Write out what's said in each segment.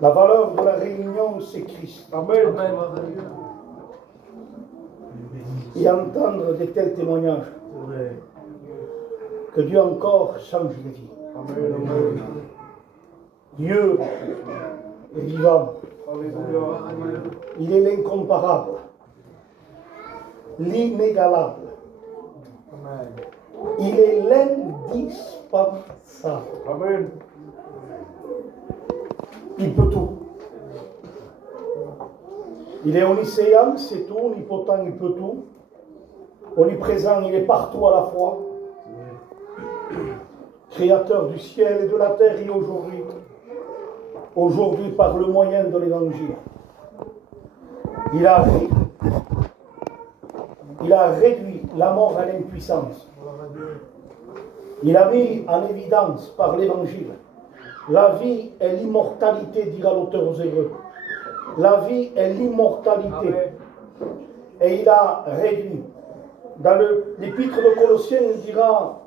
La valeur de la réunion, c'est Christ. Amen. Et entendre de tels témoignages. Que Dieu encore change de vie. Amen. Dieu est vivant. Alléluia. Il est l'incomparable, l'inégalable. Amen. Il est l'indispensable. Amen. Il peut tout. Il est omniscient, c'est tout. Omnipotent, il peut tout. Omniprésent, il est partout à la fois. Créateur du ciel et de la terre, et aujourd'hui par le moyen de l'évangile, il a réduit la mort à l'impuissance. Il a mis en évidence par l'évangile la vie et l'immortalité, dira l'auteur aux Hébreux. La vie et l'immortalité. Et il a réduit. Dans l'épître de Colossiens, il dira,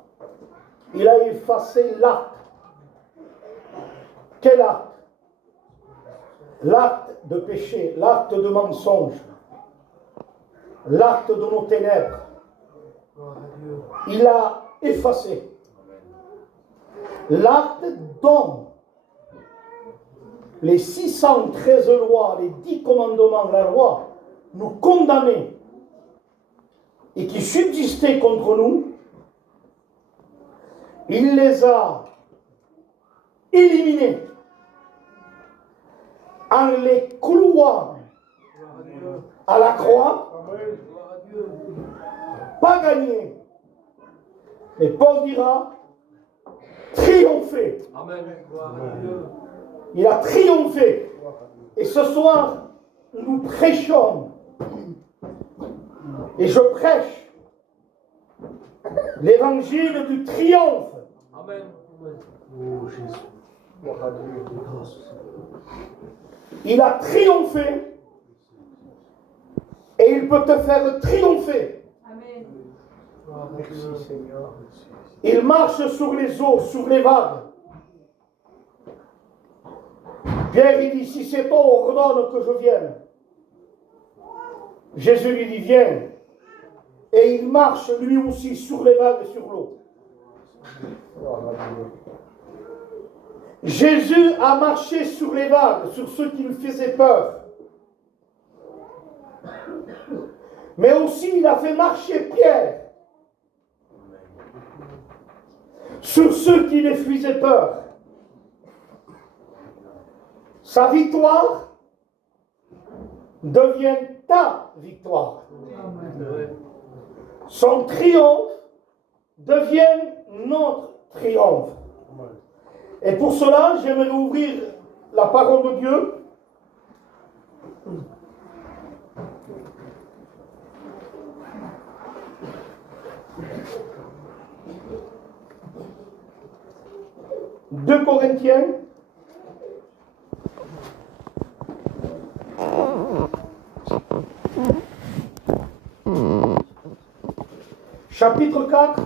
il a effacé l'acte. Quel acte? L'acte de péché, l'acte de mensonge, l'acte de nos ténèbres. Il a effacé. L'acte dont les 613 lois, les 10 commandements de la loi nous condamnaient et qui subsistaient contre nous, il les a éliminés en les clouant à la croix. Pas gagné. Mais Paul dira triompher. Amen. Il a triomphé. Et ce soir, nous prêchons. Et je prêche l'évangile du triomphe. Amen. Oh Jésus. Il a triomphé. Et il peut te faire triompher. Amen. Merci Seigneur. Il marche sur les eaux, sur les vagues. Pierre, il dit, si c'est toi, ordonne que je vienne. Jésus lui dit, viens. Et il marche lui aussi sur les vagues et sur l'eau. Jésus a marché sur les vagues, sur ceux qui lui faisaient peur. Mais aussi, il a fait marcher Pierre sur ceux qui les faisaient peur. Sa victoire devient ta victoire. Son triomphe devient notre triomphe. Et pour cela, j'aimerais ouvrir la parole de Dieu. Deux Corinthiens. Chapitre 4.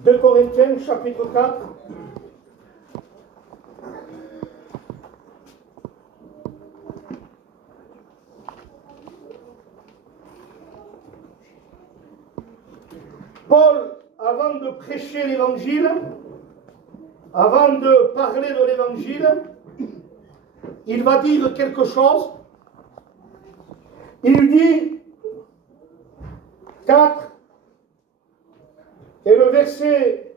2 Corinthiens, chapitre 4. Paul, avant de prêcher l'évangile, avant de parler de l'évangile, il va dire quelque chose. Il dit 4 et le verset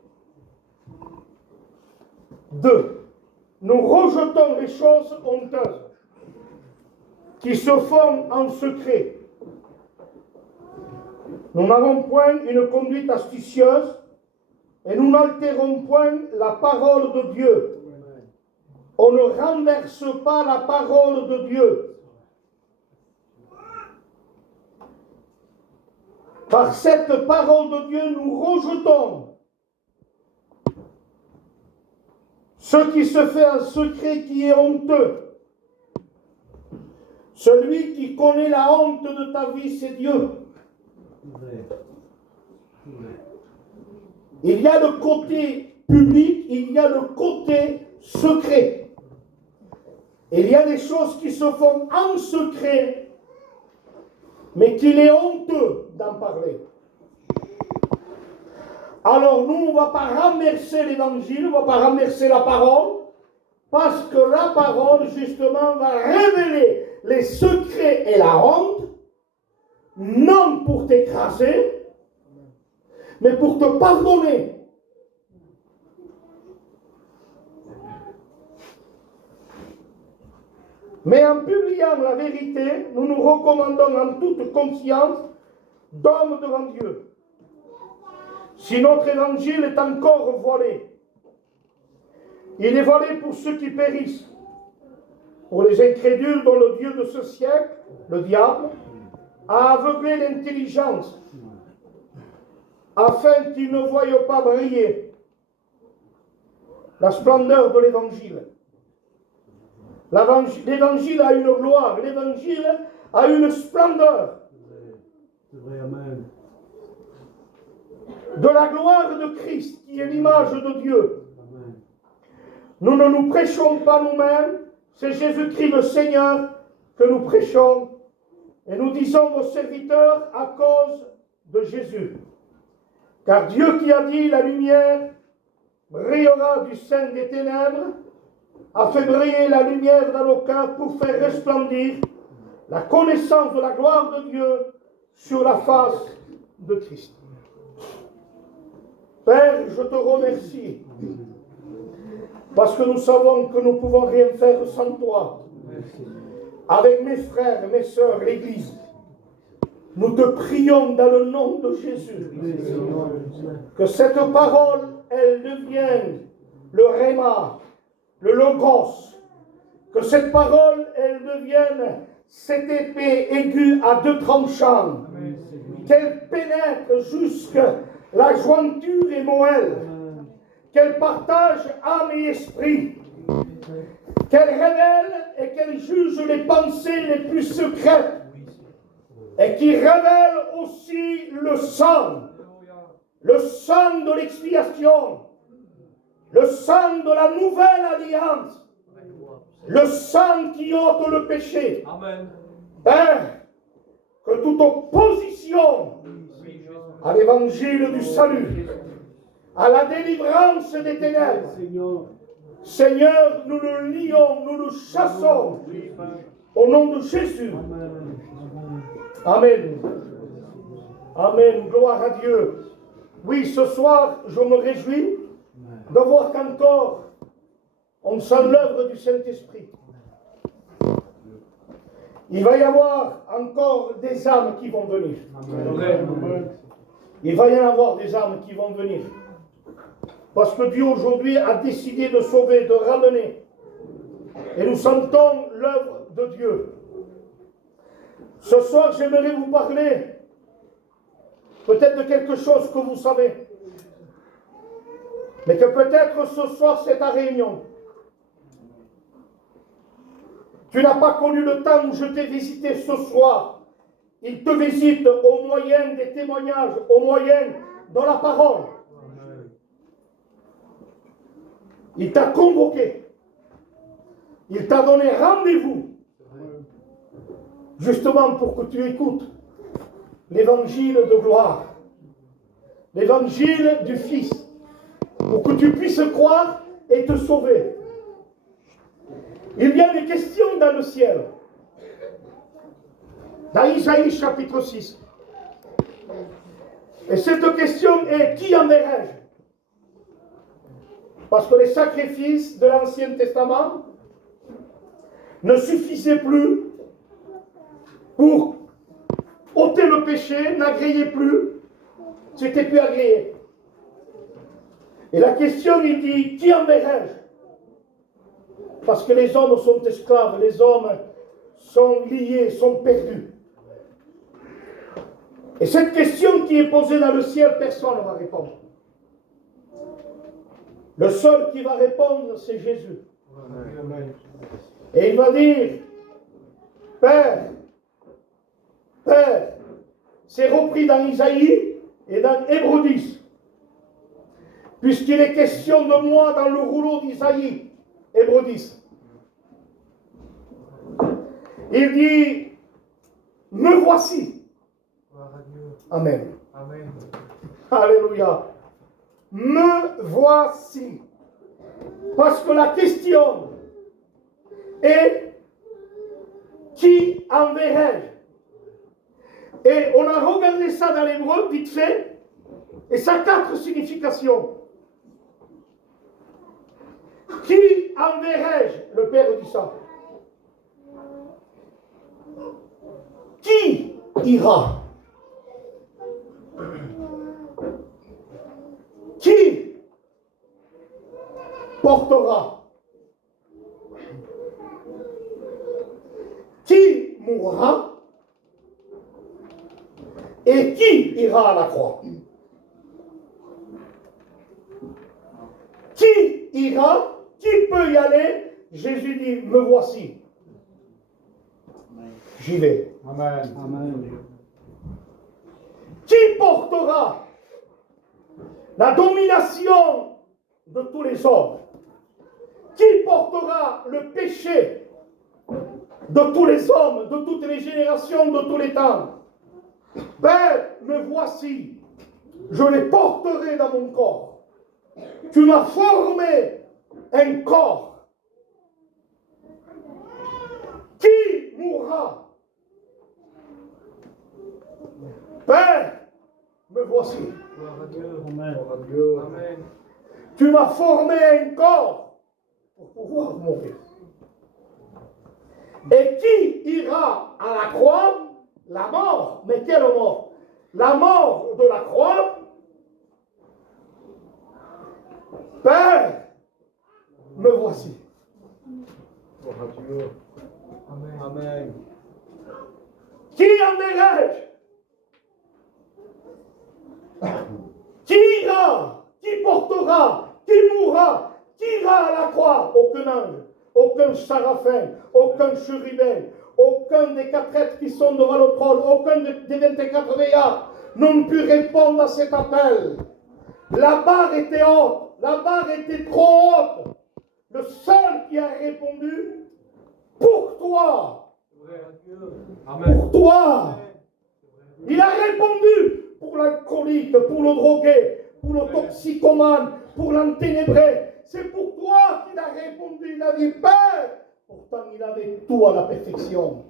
2. Nous rejetons les choses honteuses qui se font en secret. Nous n'avons point une conduite astucieuse et nous n'altérons point la parole de Dieu. On ne renverse pas la parole de Dieu. Par cette parole de Dieu, nous rejetons ce qui se fait en secret qui est honteux. Celui qui connaît la honte de ta vie, c'est Dieu. Il y a le côté public, il y a le côté secret. Il y a des choses qui se font en secret, mais qu'il est honteux d'en parler. Alors nous, on ne va pas renverser l'évangile, on ne va pas renverser la parole, parce que la parole, justement, va révéler les secrets et la honte, non pour t'écraser, mais pour te pardonner. Mais en publiant la vérité, nous nous recommandons en toute conscience d'hommes devant Dieu. Si notre évangile est encore voilé, il est voilé pour ceux qui périssent, pour les incrédules dont le Dieu de ce siècle, le diable, a aveuglé l'intelligence, afin qu'ils ne voient pas briller la splendeur de l'évangile. L'évangile a une gloire, l'évangile a une splendeur. C'est vrai, amen. De la gloire de Christ, qui est l'image de Dieu. Amen. Nous ne nous prêchons pas nous-mêmes, c'est Jésus-Christ le Seigneur que nous prêchons. Et nous disons vos serviteurs à cause de Jésus. Car Dieu qui a dit la lumière brillera du sein des ténèbres, a fait briller la lumière dans nos cœurs pour faire resplendir la connaissance de la gloire de Dieu sur la face de Christ. Père, je te remercie parce que nous savons que nous ne pouvons rien faire sans toi. Avec mes frères, mes sœurs, l'Église, nous te prions dans le nom de Jésus que cette parole, elle devienne le réma, le logos, que cette parole, elle devienne cette épée aiguë à deux tranchants, qu'elle pénètre jusqu'à la jointure et moelle, qu'elle partage âme et esprit, qu'elle révèle et qu'elle juge les pensées les plus secrètes, et qui révèle aussi le sang de l'expiation, le sang de la nouvelle alliance, le sang qui ôte le péché. Amen. Père, que toute opposition à l'évangile du salut, à la délivrance des ténèbres, Seigneur, nous le lions, nous le chassons au nom de Jésus. Amen. Amen. Gloire à Dieu. Oui, ce soir, je me réjouis de voir qu'encore on sent l'œuvre du Saint-Esprit. Il va y avoir encore des âmes qui vont venir. Amen. Il va y en avoir des âmes qui vont venir. Parce que Dieu aujourd'hui a décidé de sauver, de ramener. Et nous sentons l'œuvre de Dieu. Ce soir, j'aimerais vous parler peut-être de quelque chose que vous savez. Mais que peut-être ce soir, c'est ta réunion. Tu n'as pas connu le temps où je t'ai visité ce soir. Il te visite au moyen des témoignages, au moyen de la parole. Il t'a convoqué. Il t'a donné rendez-vous. Justement pour que tu écoutes l'évangile de gloire. L'évangile du Fils. Pour que tu puisses croire et te sauver. Il y a des questions dans le ciel. Dans Isaïe chapitre 6. Et cette question est: qui enverrai-je? Parce que les sacrifices de l'Ancien Testament ne suffisaient plus pour ôter le péché, n'agréaient plus, c'était plus agréé. Et la question, il dit: qui enverrai-je? Parce que les hommes sont esclaves, les hommes sont liés, sont perdus. Et cette question qui est posée dans le ciel, personne ne va répondre. Le seul qui va répondre, c'est Jésus. Et il va dire: Père, c'est repris dans Isaïe et dans Hébreux 10. puisqu'il est question de moi dans le rouleau d'Isaïe, Hébreux 10. Il dit, me voici. Amen. Amen. Alléluia. Me voici. Parce que la question est, qui enverrai-je? Et on a regardé ça dans l'hébreu, vite fait, et ça a 4 significations. Qui enverrai-je? Le Père dit ça. Qui ira? Qui portera? Qui mourra? Et qui ira à la croix? Qui ira? Qui peut y aller? Jésus dit, me voici. J'y vais. Amen. Amen. Qui portera la domination de tous les hommes? Qui portera le péché de tous les hommes, de toutes les générations, de tous les temps? Père, me voici. Je les porterai dans mon corps. Tu m'as formé un corps. Qui mourra? Père, me voici. Gloire à Dieu. Amen. Gloire à Dieu. Amen. Tu m'as formé un corps pour pouvoir mourir. Et qui ira à la croix? La mort. Mais quelle mort? La mort de la croix. Père, me voici. Gloire à Dieu. Amen. Amen. Qui enverrai-je? Qui ira? Qui portera? Qui mourra? Qui ira à la croix? Aucun ange, aucun séraphin, aucun chérubin, aucun des 4 êtres qui sont devant le trône, aucun des 24 veillards n'ont pu répondre à cet appel. La barre était haute, la barre était trop haute. Le seul qui a répondu, pour toi, Amen. pour toi. Il a répondu pour l'alcoolique, pour le drogué, pour le toxicomane, pour l'enténébré. C'est pour toi qu'il a répondu. Il a dit, Père. Pourtant, il avait tout à la perfection.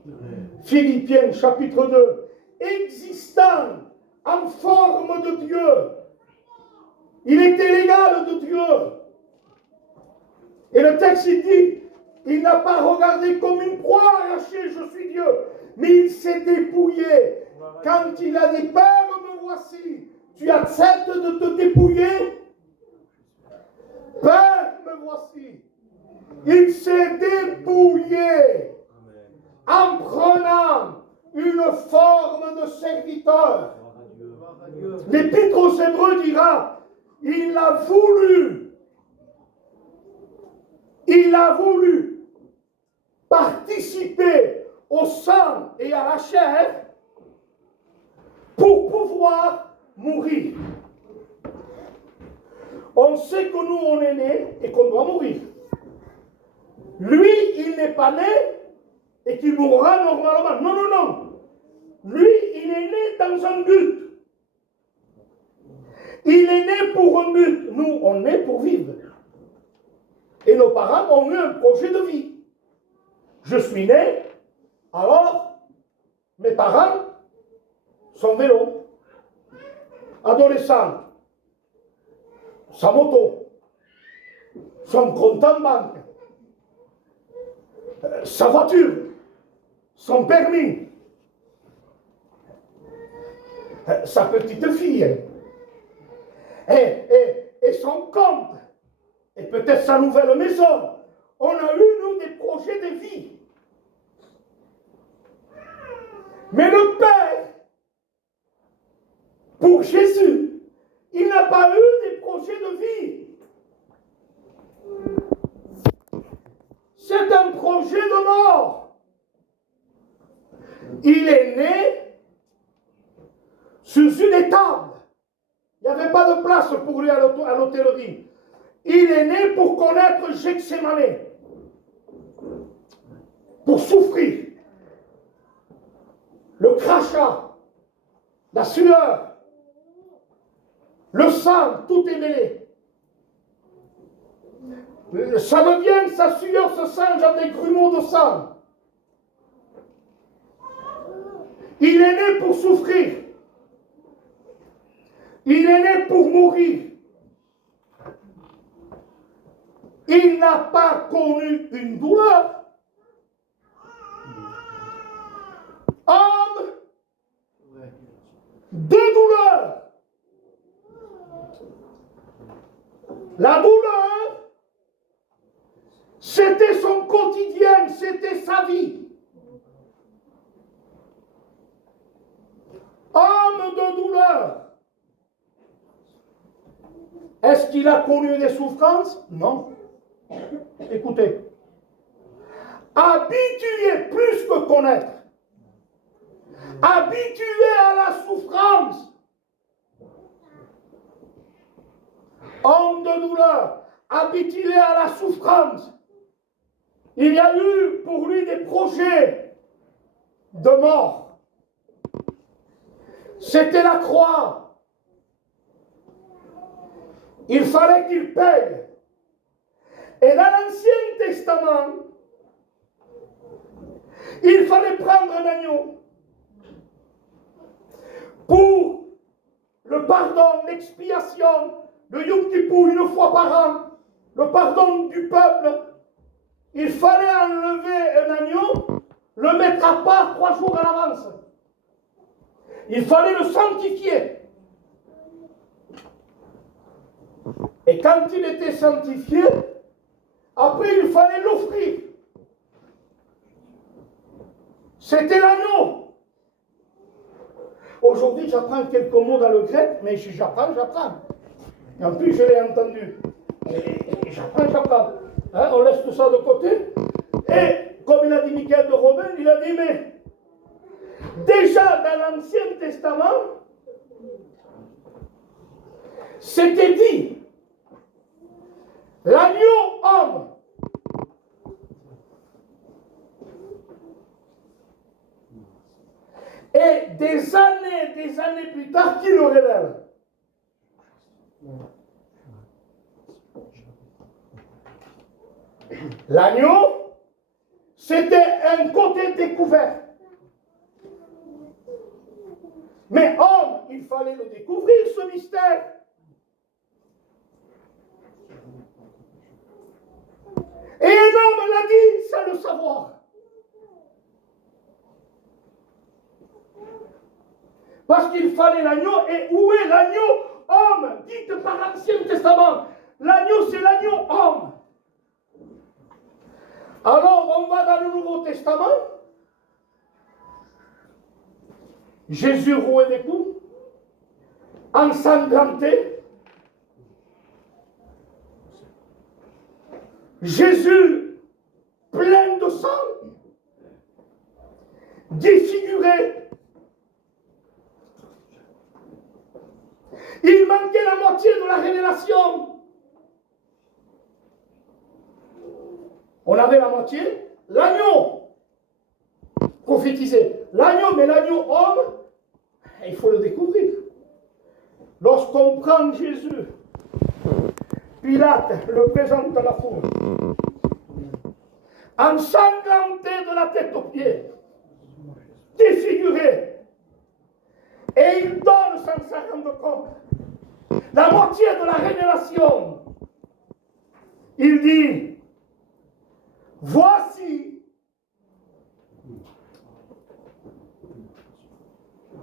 Philippiens chapitre 2. Existant en forme de Dieu. Il était l'égal de Dieu. Et le texte, il dit, il n'a pas regardé comme une proie arrachée, je suis Dieu. Mais il s'est dépouillé. Quand il a dit, Père, me voici, tu acceptes de te dépouiller? Père, me voici. Il s'est dépouillé en prenant une forme de serviteur. L'Épître aux Hébreux dira, il a voulu participer au sang et à la chair pour pouvoir mourir. On sait que nous, on est né et qu'on doit mourir. Lui, il n'est pas né et qu'il mourra normalement. Non, non, non. Lui, il est né dans un but. Il est né pour un but. Nous, on est pour vivre. Et nos parents ont eu un projet de vie. Je suis né, alors mes parents sont vélo. Adolescent, sa moto, son compte en banque, sa voiture, son permis, sa petite fille, et son compte, et peut-être sa nouvelle maison. On a eu, nous, des projets de vie. Mais le Père, pour Jésus, il n'a pas eu des projets de vie. C'est un projet de mort. Il est né sur une étable. Il n'y avait pas de place pour lui à l'hôtellerie. Il est né pour connaître Gethsémane, pour souffrir. Le crachat, la sueur, le sang, tout est mêlé. Ça devient, sa sueur se singe en des grumeaux de sang. Il est né pour souffrir. Il est né pour mourir. Il n'a pas connu une douleur. Homme de douleur. La douleur, c'était son quotidien, c'était sa vie. Homme de douleur. Est-ce qu'il a connu des souffrances? Non. Écoutez. Habitué plus que connaître. Habitué à la souffrance. Homme de douleur, habitué à la souffrance. Il y a eu pour lui des projets de mort. C'était la croix. Il fallait qu'il paye. Et dans l'Ancien Testament, il fallait prendre un agneau pour le pardon, l'expiation, le Yom Kippour une fois par an, le pardon du peuple. Il fallait enlever un agneau, le mettre à part 3 jours à l'avance. Il fallait le sanctifier. Et quand il était sanctifié, après il fallait l'offrir. C'était l'agneau. Aujourd'hui, j'apprends quelques mots dans le grec, mais si j'apprends. Et en plus, je l'ai entendu. Et j'apprends. Hein, on laisse tout ça de côté. Et comme il a dit Michael de Robin, il a dit, mais déjà dans l'Ancien Testament, c'était dit, l'agneau homme. Et des années plus tard, qui le révèle? L'agneau, c'était un côté découvert. Mais homme, il fallait le découvrir, ce mystère. Et un homme l'a dit sans le savoir. Parce qu'il fallait l'agneau. Et où est l'agneau homme? Dites par l'Ancien Testament. L'agneau, c'est l'agneau homme. Alors, on va dans le Nouveau Testament. Jésus roué des coups, ensanglanté. Jésus plein de sang, défiguré. Il manquait la moitié de la révélation. On avait la moitié, l'agneau prophétisé. L'agneau, mais l'agneau homme, il faut le découvrir. Lorsqu'on prend Jésus, Pilate le présente à la foule, ensanglanté de la tête aux pieds, défiguré, et il donne sans s'en rendre compte la moitié de la révélation. Il dit, voici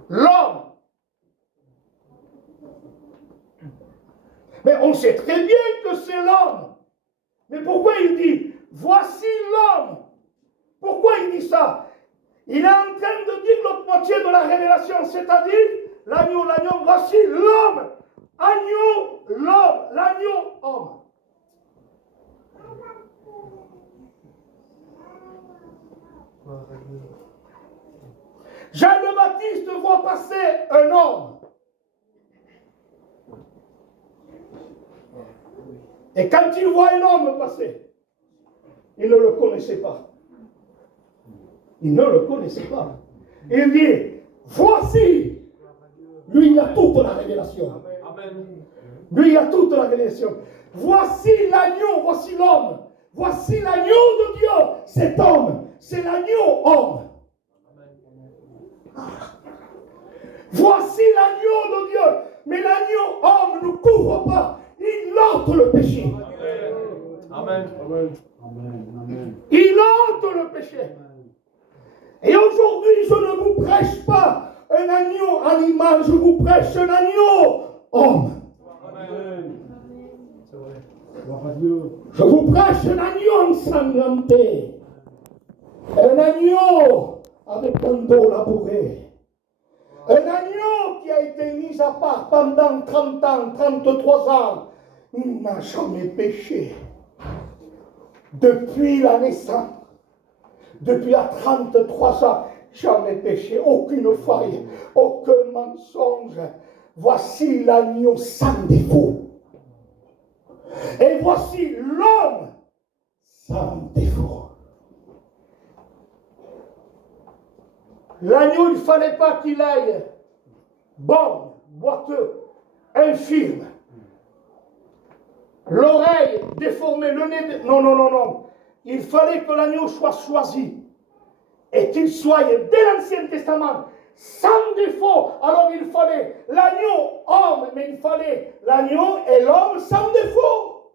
l'homme. Mais on sait très bien que c'est l'homme. Mais pourquoi il dit, voici l'homme? Pourquoi il dit ça? Il est en train de dire l'autre moitié de la révélation, c'est-à-dire l'agneau, voici l'homme. Agneau, l'homme, l'agneau, homme. Jean le Baptiste voit passer un homme. Et quand il voit un homme passer, il ne le connaissait pas. Il ne le connaissait pas. Il dit, voici, lui il a toute la révélation. Amen. Lui il a toute la révélation. Voici l'agneau, voici l'homme. Voici l'agneau de Dieu. Cet homme, c'est l'agneau homme. Voici l'agneau de Dieu. Mais l'agneau homme ne couvre pas. Il ôte le péché. Amen. Amen. Amen. Il ôte le péché. Et aujourd'hui, je ne vous prêche pas un agneau animal, je vous prêche un agneau homme. Amen. C'est vrai. Gloire à Dieu. Je vous prêche un agneau ensanglanté. Un agneau avec un dos labouré. Un agneau qui a été mis à part pendant 30 ans, 33 ans. Il n'a jamais péché. Depuis la naissance. Depuis à 33 ans, jamais péché, aucune faille, aucun mensonge. Voici l'agneau sans défaut. Et voici l'homme sans défaut. L'agneau, il ne fallait pas qu'il aille borgne, boiteux, infirme. L'oreille déformée, le nez... Non. Il fallait que l'agneau soit choisi et qu'il soit, dès l'Ancien Testament, sans défaut. Alors il fallait l'agneau homme, mais il fallait l'agneau et l'homme sans défaut.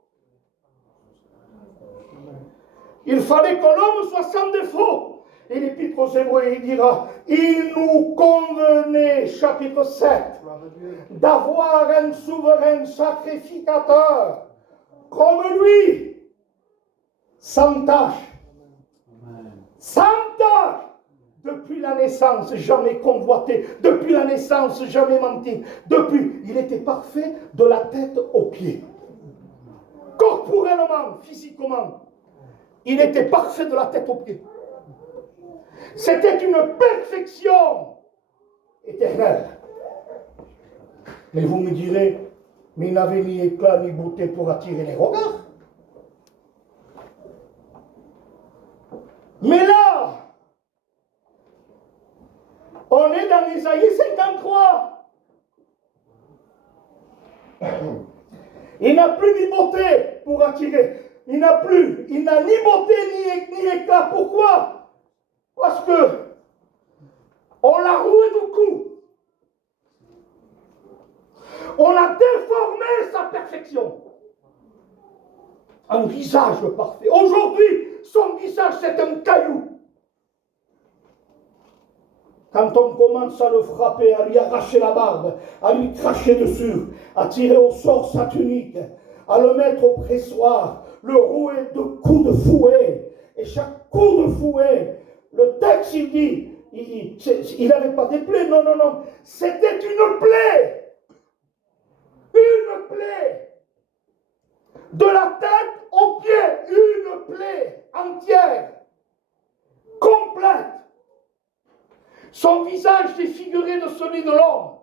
Il fallait que l'homme soit sans défaut. Et l'Épître aux Hébreux, il dira, il nous convenait, chapitre 7, d'avoir un souverain sacrificateur comme lui. Sans tâche. Sans tâche. Depuis la naissance, jamais convoité. Depuis la naissance, jamais menti. Depuis, il était parfait de la tête aux pieds. Corporellement, physiquement, il était parfait de la tête aux pieds. C'était une perfection éternelle. Mais vous me direz, mais il n'avait ni éclat ni beauté pour attirer les regards. Mais là, on est dans Isaïe 53. Il n'a plus ni beauté pour attirer. Il n'a ni beauté ni éclat. Pourquoi? Parce que on l'a roué du cou. On a déformé sa perfection. Un visage parfait. Aujourd'hui, son visage, c'est un caillou. Quand on commence à le frapper, à lui arracher la barbe, à lui cracher dessus, à tirer au sort sa tunique, à le mettre au pressoir, le rouer de coups de fouet, et chaque coup de fouet, le texte il dit, il n'avait pas des plaies, non, c'était une plaie. Une plaie. De la tête aux pieds, une plaie entière, complète. Son visage défiguré de celui de l'homme.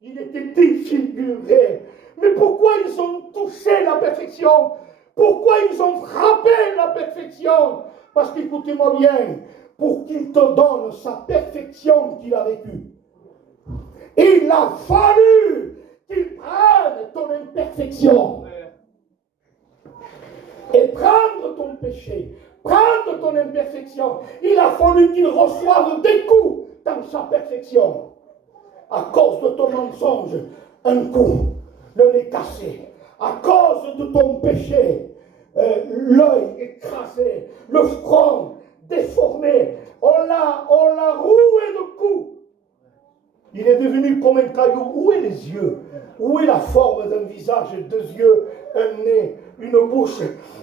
Il était défiguré. Mais pourquoi ils ont touché la perfection? Pourquoi ils ont frappé la perfection? Parce qu'écoutez-moi bien, pour qu'il te donne sa perfection qu'il a vécue, il a fallu qu'il prenne ton imperfection et prendre ton péché, prendre ton imperfection. Il a fallu qu'il reçoive des coups dans sa perfection. À cause de ton mensonge, un coup, le nez cassé. À cause de ton péché, l'œil écrasé, le front déformé. On l'a roué de coups. Il est devenu comme un caillou. Où est les yeux? Où est la forme d'un visage, deux yeux, un nez, une bouche?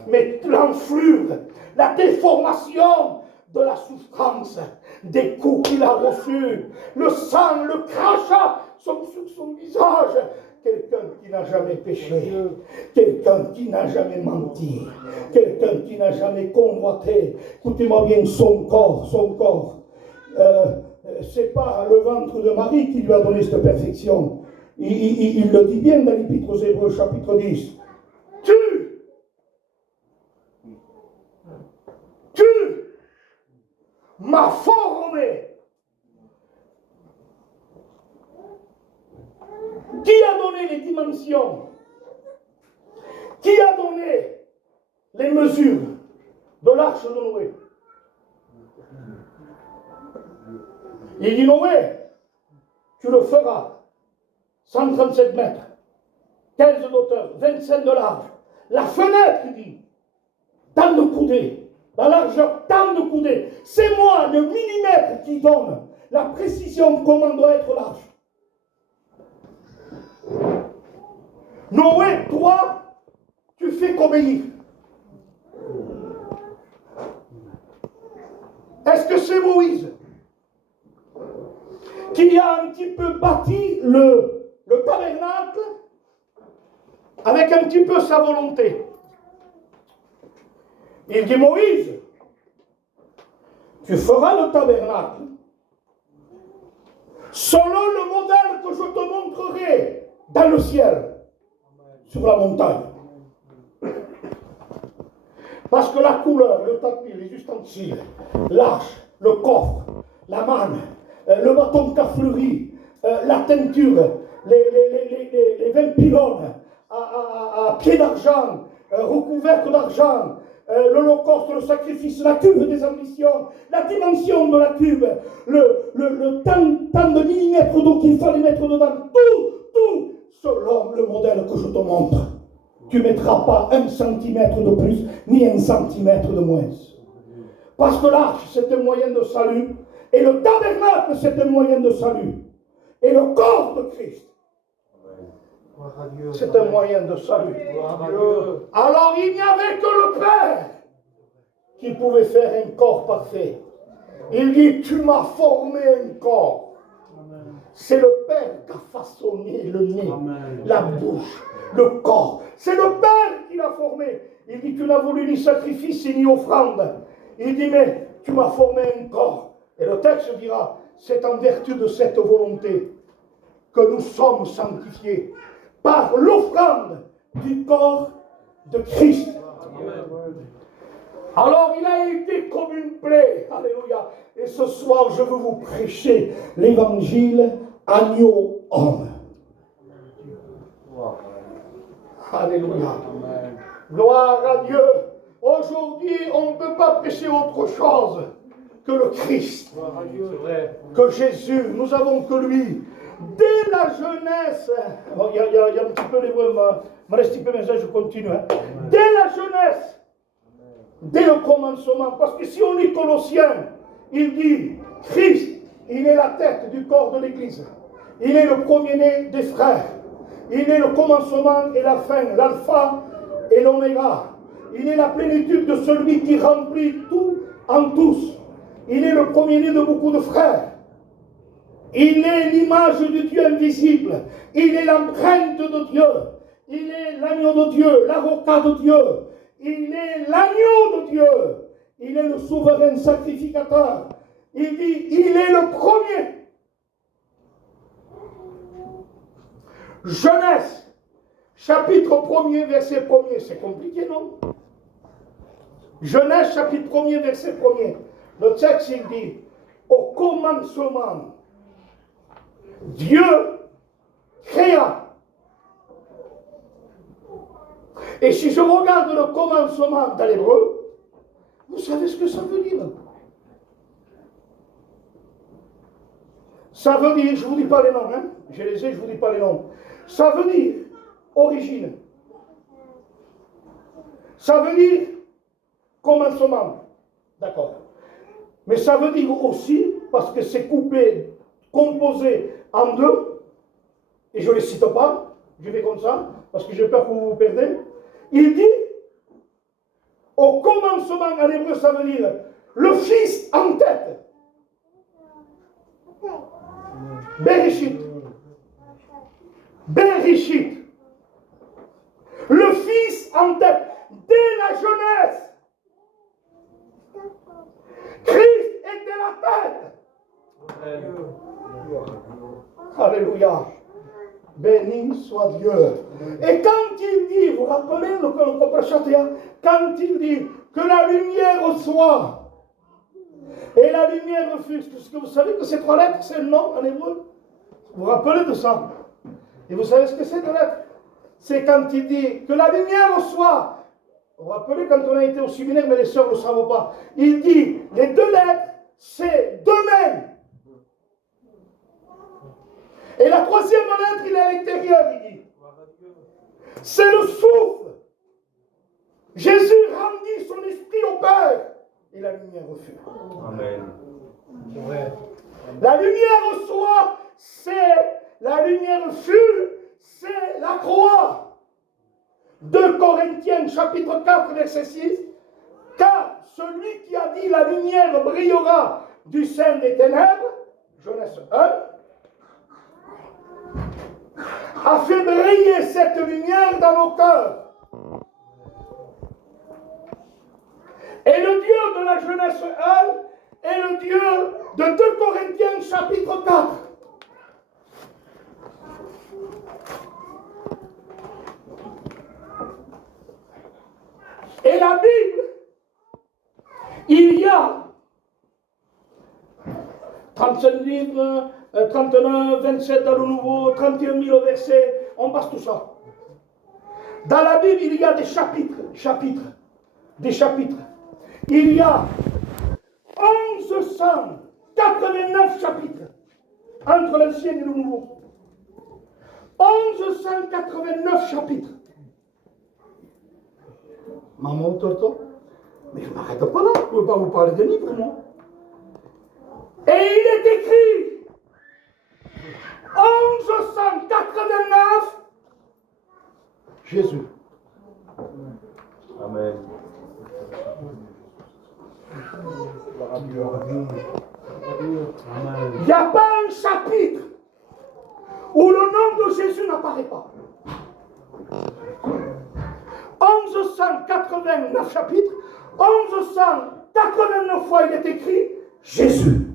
Mais l'enflure, la déformation de la souffrance, des coups qu'il a reçus, le sang, le crachat sont sur son visage. Quelqu'un qui n'a jamais péché, quelqu'un qui n'a jamais menti, quelqu'un qui n'a jamais convoité. Écoutez-moi bien, son corps. C'est pas le ventre de Marie qui lui a donné cette perfection. Il le dit bien dans l'Épître aux Hébreux, chapitre 10. Tu dimensions. Qui a donné les mesures de l'arche de Noé? Il dit Noé, tu le feras 137 mètres, 15 d'auteur, 25 de large. La fenêtre, il dit, tant de coudées, la largeur, tant de coudées. C'est moi, le millimètre, qui donne la précision comment doit être l'arche. Noé, toi, tu fais qu'obéir. Est-ce que c'est Moïse qui a un petit peu bâti le tabernacle avec un petit peu sa volonté? Il dit Moïse, tu feras le tabernacle selon le modèle que je te montrerai dans le ciel, sur la montagne. Parce que la couleur, le tapis, les ustensiles, l'arche, le coffre, la manne, le bâton qu'a fleuri, la teinture, les 20 pylônes à pied d'argent, recouverts d'argent, l'holocauste, le sacrifice, la cuve des ambitions, la dimension de la cuve, le temps de millimètres d'eau qu'il fallait mettre dedans, tout, selon le modèle que je te montre. Tu ne mettras pas 1 centimètre de plus, ni 1 centimètre de moins. Parce que l'arche, c'est un moyen de salut, et le tabernacle, c'est un moyen de salut. Et le corps de Christ, c'est un moyen de salut. Alors il n'y avait que le Père qui pouvait faire un corps parfait. Il dit, tu m'as formé un corps. C'est le Père qui a façonné le nez, la bouche, le corps. C'est le Père qui l'a formé. Il dit, tu n'as voulu ni sacrifice ni offrande. Il dit, mais tu m'as formé un corps. Et le texte dira, c'est en vertu de cette volonté que nous sommes sanctifiés par l'offrande du corps de Christ. Alors il a été comme une plaie. Alléluia. Et ce soir, je veux vous prêcher l'évangile agneau homme. Alléluia. Gloire à Dieu. Aujourd'hui, on ne peut pas prêcher autre chose que le Christ, que Jésus. Nous avons que lui. Dès la jeunesse, il y a un petit peu l'hébreu, me reste un peu, mais je continue. Dès la jeunesse, dès le commencement, parce que si on lit Colossiens, il dit, Christ, il est la tête du corps de l'Église. Il est le premier-né des frères. Il est le commencement et la fin, l'alpha et l'oméga. Il est la plénitude de celui qui remplit tout en tous. Il est le premier-né de beaucoup de frères. Il est l'image du Dieu invisible. Il est l'empreinte de Dieu. Il est l'agneau de Dieu, l'avocat de Dieu. Il est l'agneau de Dieu. Il est le souverain sacrificateur. Il dit, il est le premier. Genèse, chapitre 1er, verset 1er. C'est compliqué, non? Genèse, chapitre 1er, verset 1er. Le texte, il dit, au commencement, Dieu créa. Et si je regarde le commencement dans l'hébreu, vous savez ce que ça veut dire? Ça veut dire, je ne vous dis pas les noms, hein? Je les ai, je ne vous dis pas les noms. Ça veut dire origine. Ça veut dire commencement. D'accord. Mais ça veut dire aussi, parce que c'est coupé, composé en deux, et je ne les cite pas, je vais comme ça, parce que j'ai peur que vous vous perdez. Il dit, au commencement, en hébreu, ça veut dire le fils en tête. Bereshit. Bereshit. Le fils en tête. Dès la jeunesse. Christ était la tête. Alléluia. Béni soit Dieu. Et quand il dit, vous vous rappelez le quand il dit que la lumière soit, et la lumière refuse, parce que vous savez que ces 3 lettres, c'est le nom en hébreu. Vous vous rappelez de ça? Et vous savez ce que c'est de lettres? c'est quand il dit que la lumière soit. Vous vous rappelez quand on a été au séminaire, mais les sœurs ne le savent pas. Il dit, les deux lettres, c'est deux mains. Et la troisième lettre, il est à l'intérieur, il dit. C'est le souffle. Jésus rendit son esprit au Père. Et la lumière fut. Amen. La lumière soit, c'est la lumière fut, c'est la croix. 2 Corinthiens chapitre 4 verset 6. Car celui qui a dit la lumière brillera du sein des ténèbres, Genèse 1, a fait briller cette lumière dans nos cœurs. Et le Dieu de la Genèse 1 est le Dieu de 2 Corinthiens chapitre 4. Et la Bible, il y a 35 livres, 39, 27 dans le Nouveau, 31 000 versets, on passe tout ça. Dans la Bible, il y a des chapitres. Il y a 1189 chapitres entre l'Ancien et le Nouveau. 1189 chapitres. Maman, Toto, mais je ne m'arrête pas là, je ne peux pas vous parler de livres, moi. Et il est écrit 1189 Jésus. Amen. Il n'y a pas un chapitre où le nom de Jésus n'apparaît pas. 1189 chapitres, 1189 fois il est écrit Jésus.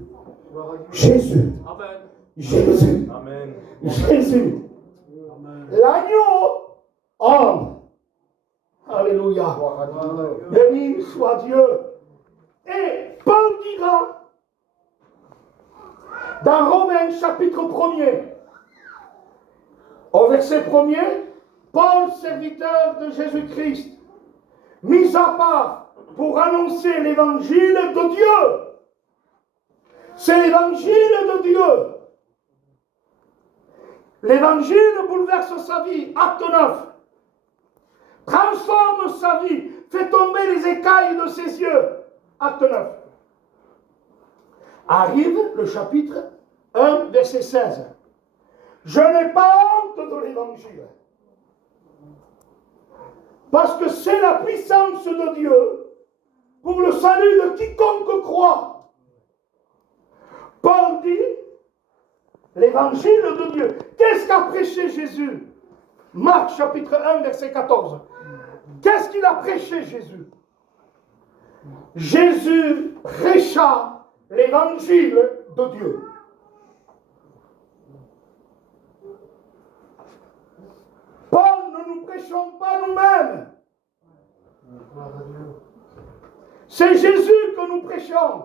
Jésus. Amen. Jésus. Amen. Jésus. L'agneau homme. Alléluia. Béni soit Dieu. Et Paul dira dans Romains chapitre 1er, au verset 1er, Paul, serviteur de Jésus-Christ, mis à part pour annoncer l'évangile de Dieu. C'est l'évangile de Dieu. L'évangile bouleverse sa vie, acte 9. Transforme sa vie, fait tomber les écailles de ses yeux, acte 9. Arrive le chapitre 1, verset 16. Je n'ai pas honte de l'évangile. Parce que c'est la puissance de Dieu pour le salut de quiconque croit. Paul dit, l'évangile de Dieu. Qu'est-ce qu'a prêché Jésus? Marc chapitre 1, verset 14. Qu'est-ce qu'il a prêché Jésus? Jésus prêcha l'évangile de Dieu. Paul, ne nous prêchons pas nous-mêmes. C'est Jésus que nous prêchons.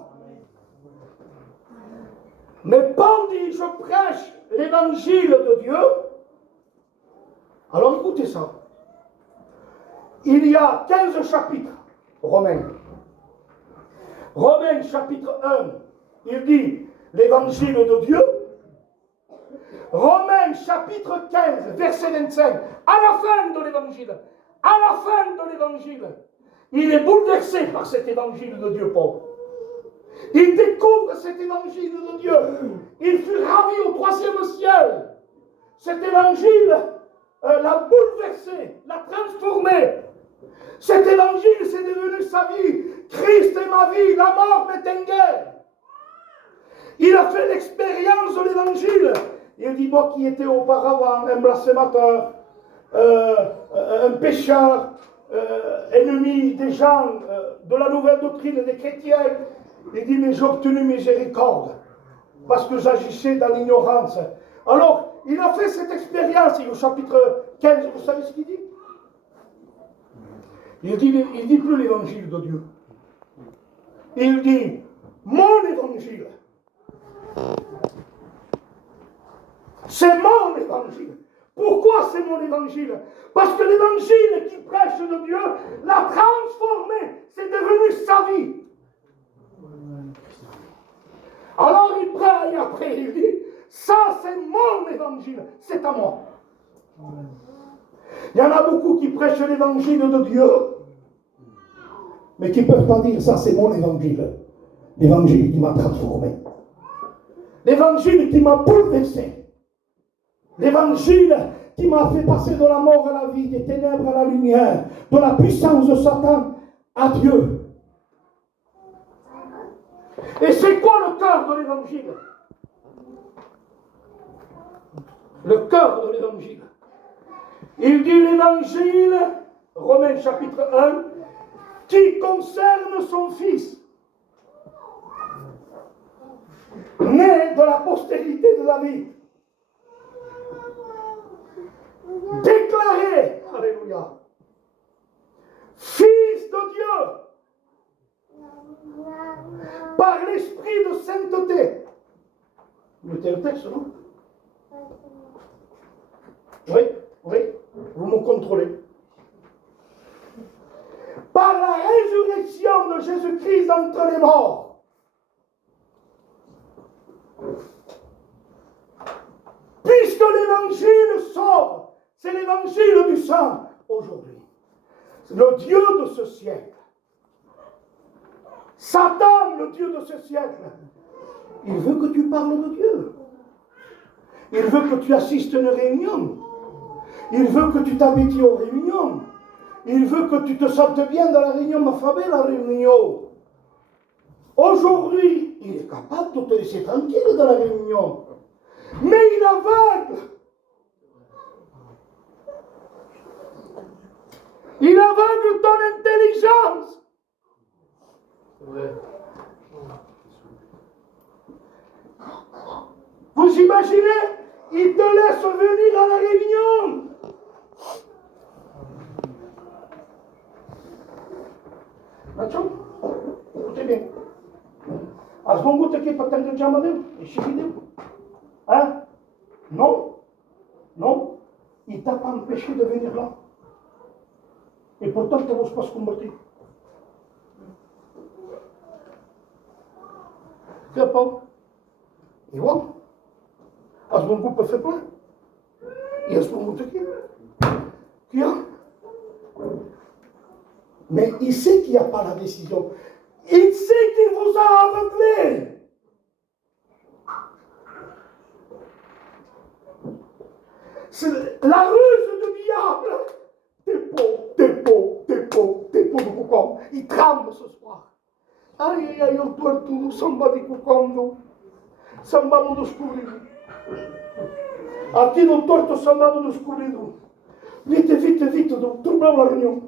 Mais Paul dit, je prêche l'évangile de Dieu. Alors écoutez ça. Il y a 15 chapitres, Romains. Romains chapitre 1, il dit l'évangile de Dieu. Romains chapitre 15, verset 25, à la fin de l'évangile, il est bouleversé par cet évangile de Dieu, Paul. Il découvre cet évangile de Dieu. Il fut ravi au 3e ciel. Cet évangile l'a bouleversé, l'a transformé. Cet évangile, c'est devenu sa vie. Christ est ma vie, la mort m'est un gain. Il a fait l'expérience de l'évangile. Il dit, moi qui étais auparavant un blasphémateur, un pécheur, ennemi des gens, de la nouvelle doctrine des chrétiens, il dit, mais j'ai obtenu miséricorde, parce que j'agissais dans l'ignorance. Alors, il a fait cette expérience, au chapitre 15, vous savez ce qu'il dit? Il dit plus l'évangile de Dieu. Il dit, mon évangile. C'est mon évangile. Pourquoi c'est mon évangile? Parce que l'évangile qui prêche de Dieu l'a transformé. C'est devenu sa vie. Alors il prie et après il dit, ça c'est mon évangile, c'est à moi. Il y en a beaucoup qui prêchent l'évangile de Dieu, mais qui ne peuvent pas dire, ça c'est mon évangile. L'évangile qui m'a transformé. L'évangile qui m'a bouleversé. L'évangile qui m'a fait passer de la mort à la vie, des ténèbres à la lumière, de la puissance de Satan à Dieu. Et c'est quoi le cœur de l'évangile? Le cœur de l'évangile. Il dit l'évangile, Romains chapitre 1, qui concerne son fils, né de la postérité de David, déclaré, alléluia, fils de Dieu, par l'esprit de sainteté. Mettez le texte, non? Oui, vous me contrôlez. Par la résurrection de Jésus-Christ d'entre les morts. Puisque l'évangile sort, c'est l'évangile du sang aujourd'hui. C'est le Dieu de ce siècle. Satan, le Dieu de ce siècle, il veut que tu parles de Dieu. Il veut que tu assistes à une réunion. Il veut que tu t'habitues aux réunions. Il veut que tu te sentes bien dans la réunion, ma famille, la réunion. Aujourd'hui, il est capable de te laisser tranquille dans la réunion. Mais il aveugle. Il aveugle ton intelligence. Vous imaginez? Il te laisse venir à la réunion. Macam? Écoutez bien. À ce moment-là, tu es pas tant que jamais et chez lui. Hein? Non. Non. Il t'a pas empêché de venir là. Et pourtant, tu ne vas pas se convertir. Tu n'as pas. Et voilà. À ce moment-là, tu fais plein. Et à ce moment-là, qui a? Mais il sait qu'il n'y a pas la décision. Il sait qu'il vous a aveuglé. C'est la ruse du diable. T'es pauvre de cocon. Il tremble ce soir. Ai, eu torto, samba de cocon. Samba do descobrido. Aqui no torto samba do descobrido. Vite, trouble la réunion.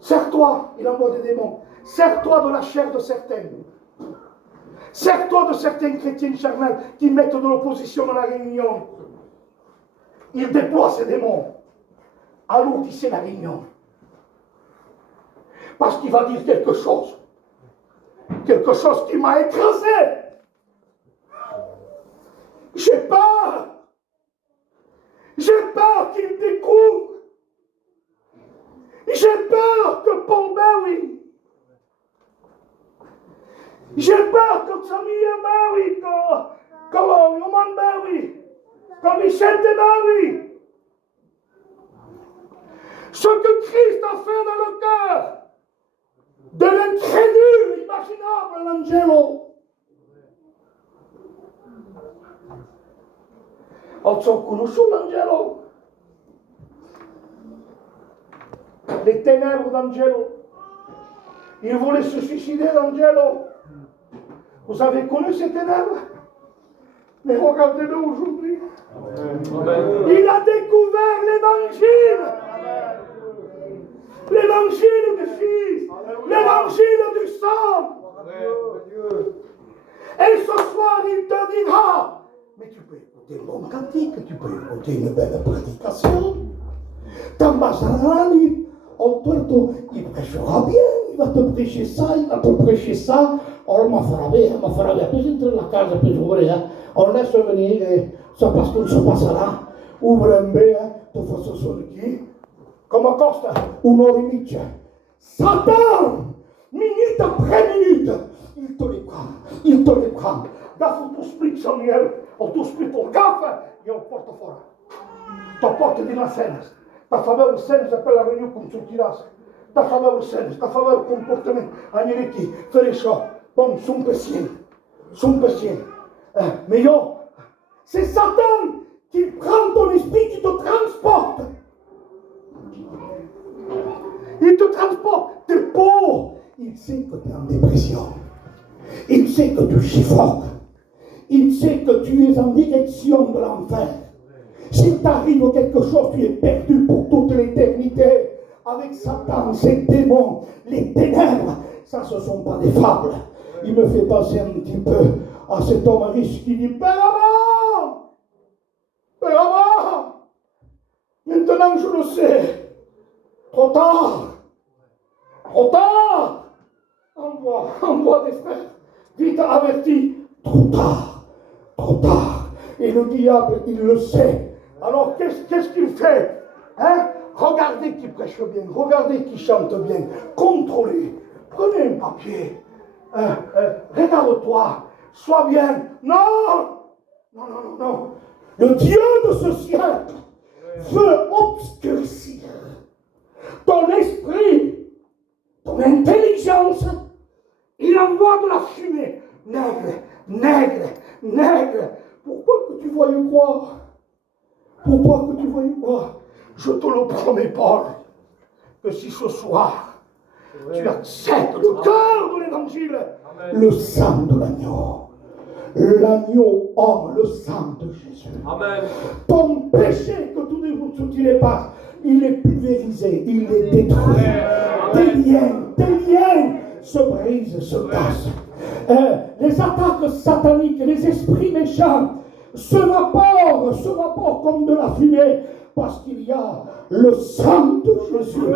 Sers-toi, il envoie des démons. Sers-toi de la chair de certains. Sers-toi de certains chrétiens charnels qui mettent de l'opposition dans la réunion. Il déploie ses démons. Alourdissez la réunion. Parce qu'il va dire quelque chose. Quelque chose qui m'a écrasé. J'ai peur. J'ai peur qu'il découvre. J'ai peur que Paul Bowie. J'ai peur que Samir Bowie, que Roman Bowie, que Michel Bowie. Ce que Christ a fait dans le cœur de l'incrédule imaginable, l'angelo. Ho conosciuto l'angelo. Les ténèbres d'Angelo. Il voulait se suicider d'Angelo. Vous avez connu ces ténèbres? Mais regardez-le aujourd'hui. Il a découvert l'évangile. L'évangile du Fils. L'évangile du sang. Et ce soir, il te dira, mais tu peux écouter un bon cantique, tu peux écouter une belle prédication. Tambazarani, il prêchera bien, il va te prêcher ça, il va te prêcher ça. On m'a frappé, après j'entre dans la case, après j'ouvre, on laisse venir, et Ça passe tout se passe là. Ouvre un bé, tu fais ce son qui. Come costa un'ora e mezza. Satan, minute après minute, il te les prend, il te les prend. Gaffe tu split Samuel, o tu split o gaffe, io porto fuori. Tu porti di una scena. Ta favore scena per la riunione con sortirás. Ta favore scena, ta favore comportamento. Agneliti, fare ciò. Bon, son patient. Son patient. Mais yo, c'est Satan qui prend ton esprit, qui te transporte. Il te transporte. T'es pauvre. Il sait que tu es en dépression. Il sait que tu chiffonnes. Il sait que tu es en direction de l'enfer. S'il t'arrive quelque chose, tu es perdu pour toute l'éternité. Avec Satan, ces démons, les ténèbres, ça ce ne sont pas des fables. Il me fait penser un petit peu à cet homme riche qui dit Père Abraham, maintenant je le sais, trop tard, envoie des frères, vite averti, trop tard, et le diable il le sait, alors qu'est-ce qu'il fait, hein? Regardez qui prêche bien, regardez qui chante bien, contrôlez, prenez un papier, regarde-toi, sois bien, non, le Dieu de ce siècle veut obscurcir ton esprit, ton intelligence. Il envoie de la fumée. Nègre. Pourquoi que tu voyais quoi? Je te le promets, Paul, que si ce soir tu acceptes le cœur de l'évangile, le sang de l'agneau homme, le sang de Jésus. Amen. Ton péché que tu dépasses, il est pulvérisé, il est détruit. Tes liens se brisent, se cassent. Les attaques sataniques, les esprits méchants se rapportent comme de la fumée, parce qu'il y a le sang de Jésus.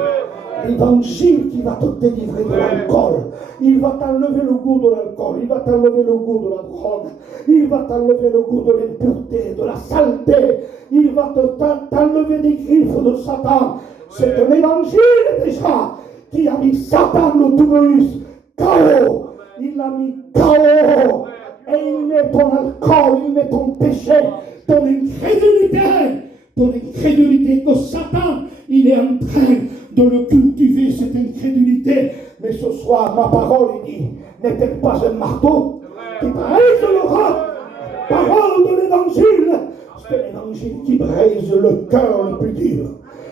L'évangile qui va te délivrer de l'alcool. Il va t'enlever le goût de l'alcool. Il va t'enlever le goût de la drogue. Il va t'enlever le goût de l'impureté, de la saleté. Il va t'enlever des griffes de Satan. C'est un évangile déjà qui a mis Satan le Tout-Puissant KO. Il l'a mis KO. Et il met ton alcool, il met ton péché, ton incrédulité que Satan, il est en train de le cultiver, cette incrédulité. Mais ce soir, ma parole, il dit, n'est-elle pas un marteau qui brise le roc? Parole de l'évangile. C'est un évangile qui brise le cœur le plus dur.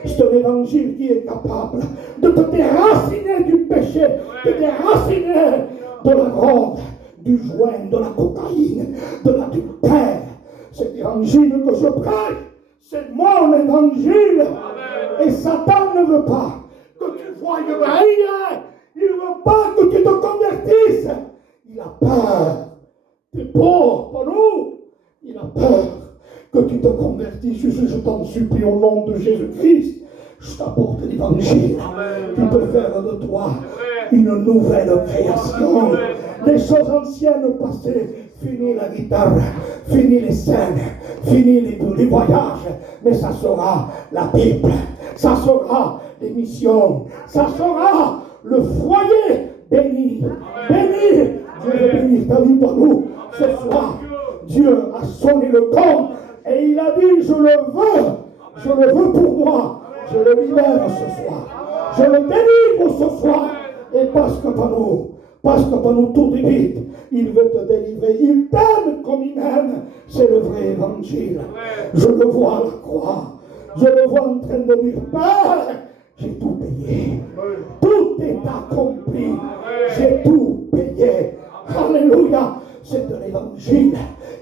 C'est un évangile qui est capable de te déraciner du péché, de te déraciner de la drogue, du joint, de la cocaïne, de l'adultère. Cet évangile que je prêche, c'est mon évangile. Et Satan ne veut pas que tu voies rien. Il ne veut pas que tu te convertisses. Il a peur. T'es pauvre, pas nous. Il a peur que tu te convertisses. Je t'en supplie au nom de Jésus-Christ. Je t'apporte l'évangile qui peut faire de toi une nouvelle création. Les choses anciennes passées, fini la guitare, fini les scènes, fini les voyages, mais ça sera la Bible, ça sera les missions, ça sera le foyer béni. Béni, Dieu veut bénir ta vie pour nous. Ce soir, Dieu a sonné le gong et il a dit, je le veux pour moi. Je le libère ce soir. Je le délivre ce soir. Et parce que par nous tout est vite, il veut te délivrer. Il t'aime comme il m'aime. C'est le vrai évangile. Je le vois à la croix. Je le vois en train de dire, Père, j'ai tout payé. Tout est accompli. J'ai tout payé. Alléluia. C'est de l'évangile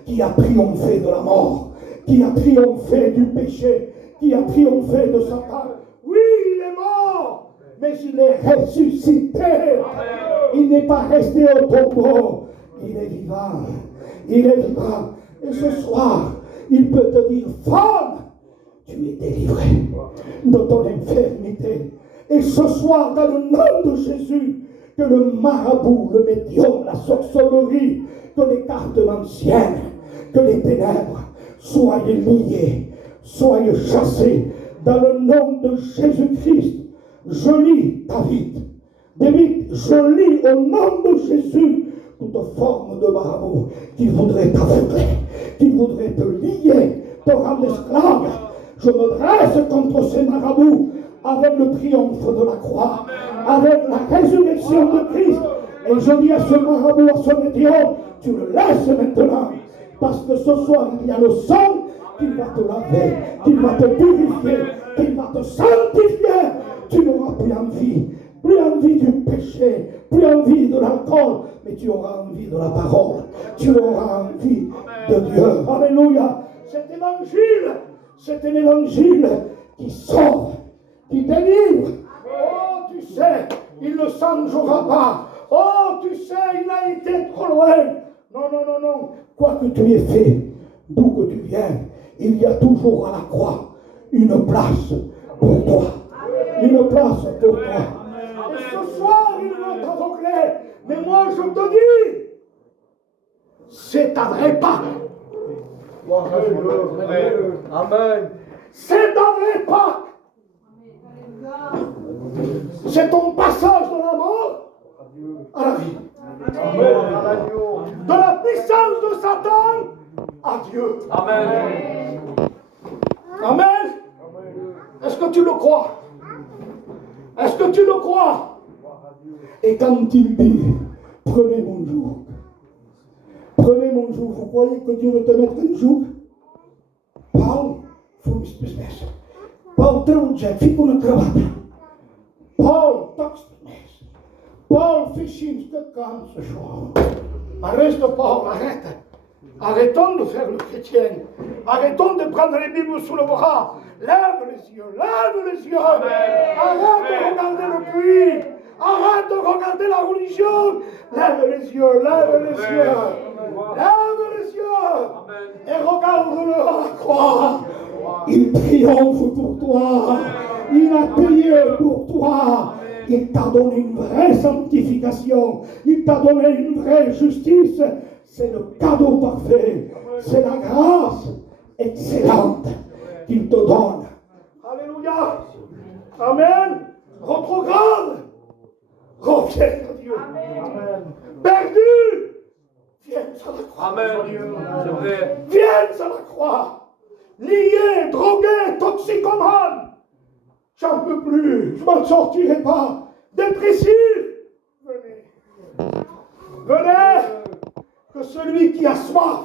qui a triomphé de la mort, qui a triomphé du péché, qui a triomphé de Satan. Oui, il est mort, mais il est ressuscité. Il n'est pas resté au tombeau. Il est vivant. Il est vivant. Et ce soir, il peut te dire, femme, tu es délivrée de ton infirmité. Et ce soir, dans le nom de Jésus, que le marabout, le médium, la sorcellerie, que les cartes anciennes, que les ténèbres soyez liés, soyez chassés dans le nom de Jésus-Christ. Je lis David. David, je lis au nom de Jésus toute forme de marabout qui voudrait t'aveugler, qui voudrait te lier, te rendre esclave. Je me dresse contre ces marabouts avec le triomphe de la croix, avec la résurrection de Christ. Et je dis à ce marabout, à ce médium, tu le laisses maintenant. Parce que ce soir, il y a le sang qui va te laver, qui va te purifier, qui va te sanctifier. Tu n'auras plus envie du péché, plus envie de l'alcool, mais tu auras envie de la parole. Tu auras envie de Dieu. Alléluia. C'est un évangile qui sort, qui délivre. Oh, tu sais, il ne s'enjouera pas. Oh, tu sais, il a été trop loin. Non. Quoi que tu aies fait, d'où que tu viens, il y a toujours à la croix une place pour toi. Une place pour toi. Et ce soir, il va t'aveugler. Mais moi, je te dis, c'est ta vraie Pâque. Amen. C'est ta vraie Pâque. C'est ton passage de la mort à la vie. De la puissance de Satan à Dieu. Amen. Amen. Est-ce que tu le crois? Est-ce que tu le crois? Et quand il dit, prenez mon joug. Prenez mon joug. Vous croyez que Dieu veut te mettre un joug? Paul, fumi business. Paul, trăuge, fii cu una cravată. Paul, tax business. Paul, fishing, que calme ce soir. Arrête, Paul, arrête. Arrêtons de faire le chrétien. Arrêtons de prendre les Bibles sous le bras. Lève les yeux, lève les yeux. Arrête de regarder le puits. Arrête de regarder la religion. Lève les yeux, lève les yeux. Lève les yeux. Et regarde-le à la croix. Il triomphe pour toi. Il a payé pour toi. Il t'a donné une vraie sanctification. Il t'a donné une vraie justice. C'est le cadeau parfait. C'est la grâce excellente qu'il te donne. Alléluia. Amen. Retrograde. Reviens à Dieu. Amen. Perdu. Viens à la croix. Amen. C'est vrai. Viens à la croix. Lié, drogué, toxicomane. J'en peux plus. Je m'en sortirai pas. Dépressif. Venez. Venez. Que celui qui a soif,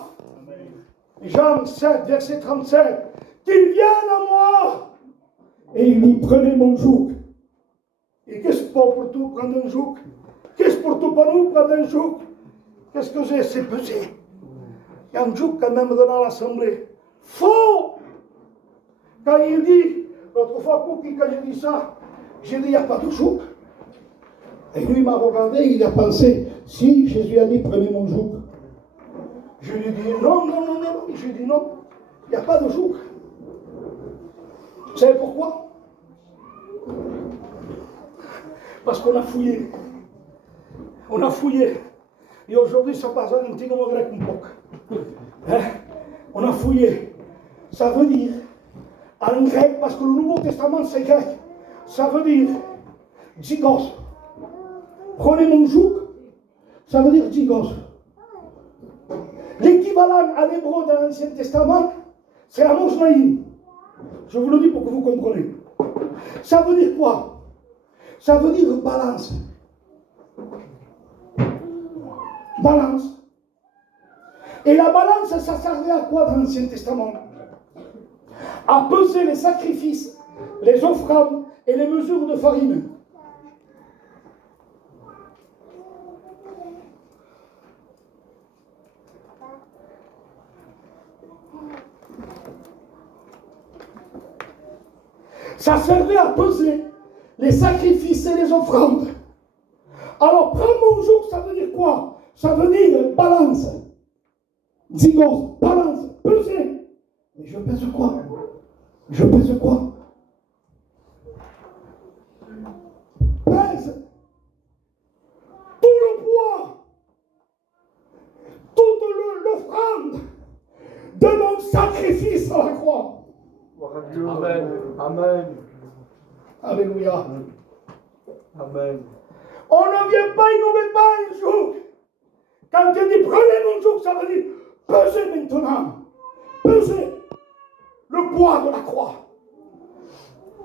Jean 7, verset 37, qu'il vienne à moi. Et il dit, prenez mon joug. Et qu'est-ce pour tout prendre un joug? Qu'est-ce pour tout pour nous prendre un joug? Qu'est-ce que j'ai? C'est pesé. Il y a un joug quand même dans l'assemblée. Faux. Quand il dit, l'autre fois, Cookie, quand j'ai dit ça, j'ai dit, il n'y a pas de joug. Et lui, il m'a regardé, il a pensé, si Jésus a dit, prenez mon joug. Je lui ai dit non. Je lui ai dit non, il n'y a pas de joug. Vous savez pourquoi? Parce qu'on a fouillé. On a fouillé. Et aujourd'hui, ça passe un petit nom grec un peu. On a fouillé. Ça veut dire, en grec, parce que le Nouveau Testament c'est grec, ça veut dire zygos. Prenez mon joug, ça veut dire zygos. L'équivalent à l'hébreu dans l'Ancien Testament, c'est Amos Naïm. Je vous le dis pour que vous compreniez. Ça veut dire quoi? Ça veut dire balance. Balance. Et la balance, ça servait à quoi dans l'Ancien Testament? À peser les sacrifices, les offrandes et les mesures de farine. Ça servait à peser les sacrifices et les offrandes. Alors, prends mon joug, ça veut dire quoi? Ça veut dire balance. Zygos, balance, peser. Mais je pèse quoi? Je pèse quoi? Pèse tout le poids, toute l'offrande de mon sacrifice à la croix. Amen. Amen. Alléluia. Amen. On ne vient pas, il ne met pas un jour. Quand il dit prenez mon joug, ça veut dire pesez maintenant. Pesez le poids de la croix.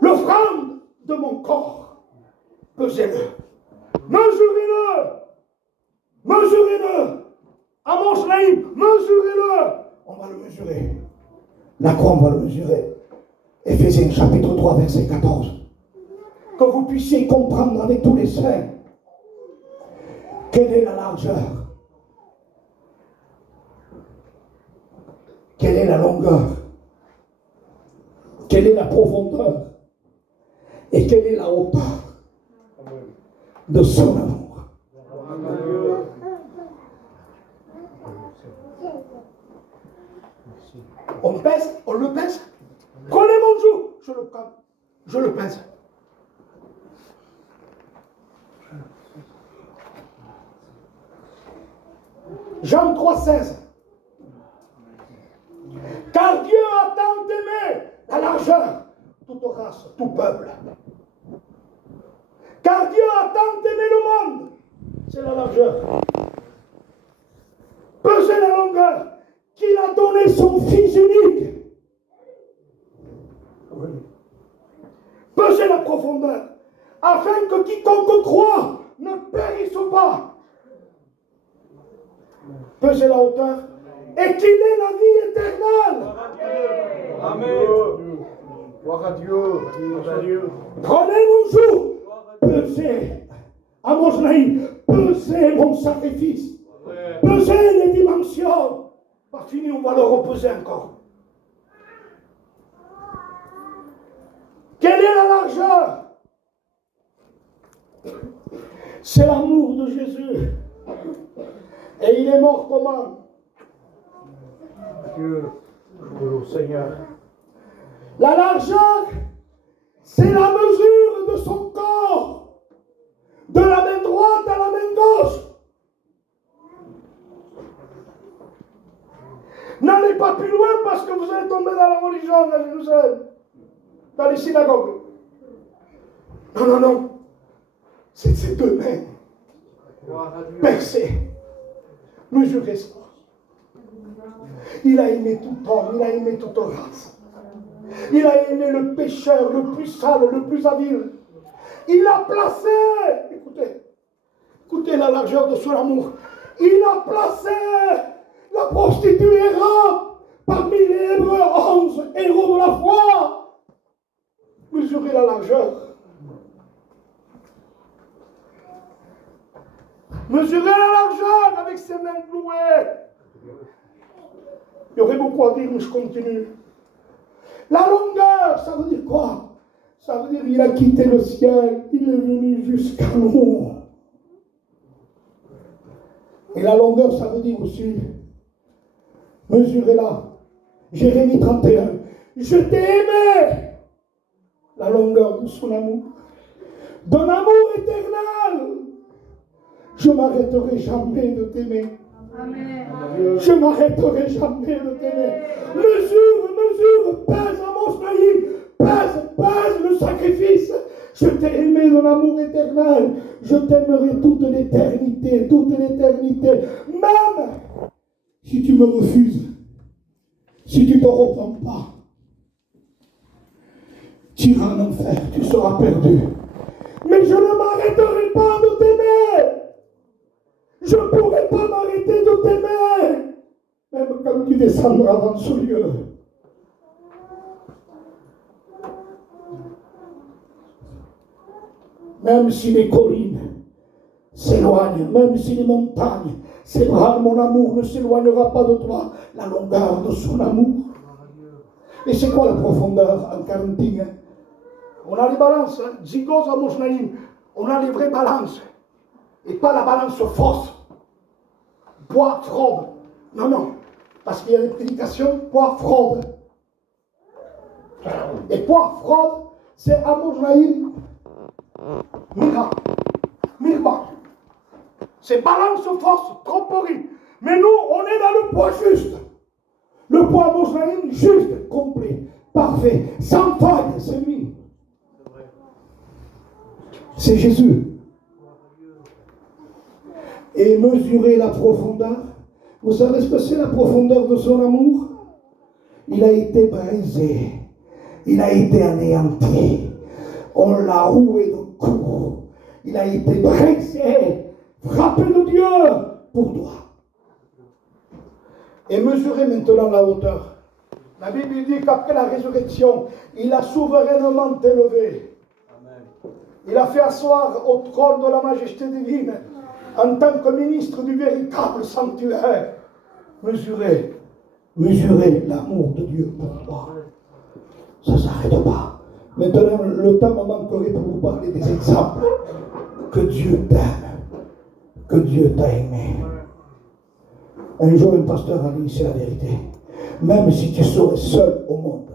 L'offrande de mon corps. Pesez-le. Mesurez-le. Mesurez-le. Amos Naïm, mesurez-le. On va le mesurer. La croix, on va le mesurer. Éphésiens chapitre 3, verset 14. Que vous puissiez comprendre avec tous les saints quelle est la largeur, quelle est la longueur, quelle est la profondeur et quelle est la hauteur de son amour. On pèse, on le pèse. Prenez mon joug, je le prends, je le pèse. Jean 3,16. Car Dieu a tant aimé la largeur, toute race, tout peuple. Car Dieu a tant aimé le monde, c'est la largeur. Pesez la longueur, qu'il a donné son Fils unique. Pesez la profondeur, afin que quiconque croit ne périsse pas. Pesez la hauteur et qu'il ait la vie éternelle. Amen. Gloire à Dieu. Prenez mon joug, pesez Amos Naïm, pesez mon sacrifice, pesez les dimensions. Par fini, on va le repeser encore. Quelle est la largeur? C'est l'amour de Jésus. Et il est mort comment? Dieu, le Seigneur. La largeur, c'est la mesure de son corps, de la main droite à la main gauche. N'allez pas plus loin parce que vous allez tomber dans la religion à Jérusalem, dans les synagogues. Non, non, non. C'est ces deux mains percées. Mesurez ça. Il a aimé tout homme, il a aimé toute race. Il a aimé le pécheur, le plus sale, le plus avile. Il a placé, écoutez la largeur de son amour. Il a placé la prostituée Rahab parmi les Hébreux 11 héros de la foi. Mesurez la largeur. Mesurez la largeur avec ses mains clouées. Il y aurait beaucoup à dire, mais je continue. La longueur, ça veut dire quoi? Ça veut dire qu'il a quitté le ciel, il est venu jusqu'à nous. Et la longueur, ça veut dire aussi, mesurez-la. Jérémie 31. Je t'ai aimé. La longueur de son amour. D'un amour éternel. Je ne m'arrêterai jamais de t'aimer. Amen. Je ne m'arrêterai jamais de t'aimer. Mesure, pèse Amos Naïm, pèse le sacrifice. Je t'ai aimé de l'amour éternel. Je t'aimerai toute l'éternité, Même si tu me refuses, si tu ne te repens pas, tu iras en enfer, tu seras perdu. Mais je ne m'arrêterai pas de t'aimer. Je ne pourrai pas m'arrêter de t'aimer, même quand tu descendras dans ce lieu. Même si les collines s'éloignent, même si les montagnes s'éloignent, mon amour ne s'éloignera pas de toi. La longueur de son amour. Et c'est quoi la profondeur en quarantaine? On a les balances, Zygos Amos Naïm, on a les vraies balances. Et pas la balance fausse. Poids, fraude. Non. Parce qu'il y a des prédications, poids, fraude. Et poids, fraude, c'est Amos Naïm, Mirba. C'est balance fausse, tromperie. Mais nous, on est dans le poids juste. Le poids Mosraïm, juste, complet, parfait, sans faille, c'est lui. C'est Jésus. Et mesurer la profondeur. Vous savez ce que c'est la profondeur de son amour? Il a été brisé. Il a été anéanti. On l'a roué de coups. Il a été brisé, frappé de Dieu pour toi. Et mesurez maintenant la hauteur. La Bible dit qu'après la résurrection, il a souverainement élevé. Il a fait asseoir au trône de la majesté divine en tant que ministre du véritable sanctuaire. Mesurez l'amour de Dieu pour toi. Ça ne s'arrête pas. Maintenant, le temps me manquerait pour vous parler des exemples. Que Dieu t'aime. Que Dieu t'a aimé. Un jour, un pasteur a dit, c'est la vérité. Même si tu serais seul au monde,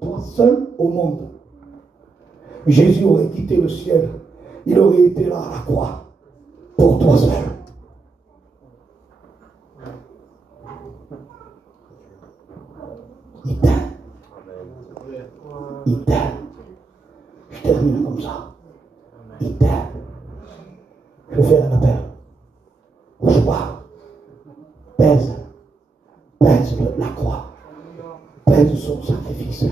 toi seul au monde, Jésus aurait quitté le ciel. Il aurait été là à la croix pour toi seul. Il t'aime. Il t'aime. Je termine comme ça. Il t'aime. Je vais faire un appel. Bouge-toi. Pèse la croix. Pèse son sacrifice.